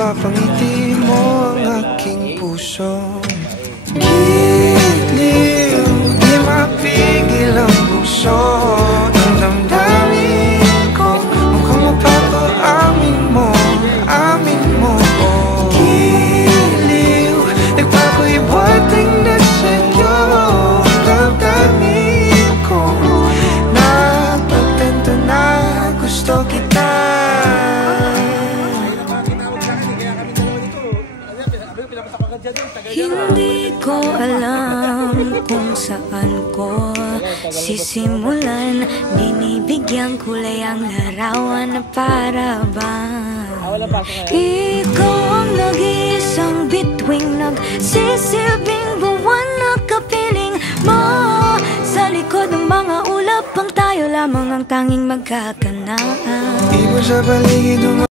napapangiti mo ang aking puso. Giliw, di mapigil ang puso. Ang damdamin ko, mukhang mapapaamin mo, amin mo. Giliw, nagpapahiwating na sa'yo. Ang damdamin ko, napagtanto na gusto kita. Hindi ko alam kung saan ko sisimulan. Binibigyan kulay ang larawan na para bang ikaw ang nag-iisang bituing, nagsisilbing buwan na kapiling mo. Sa likod ng mga ulap ang tayo lamang ang tanging magkakanaan. Iwan sa paligid ng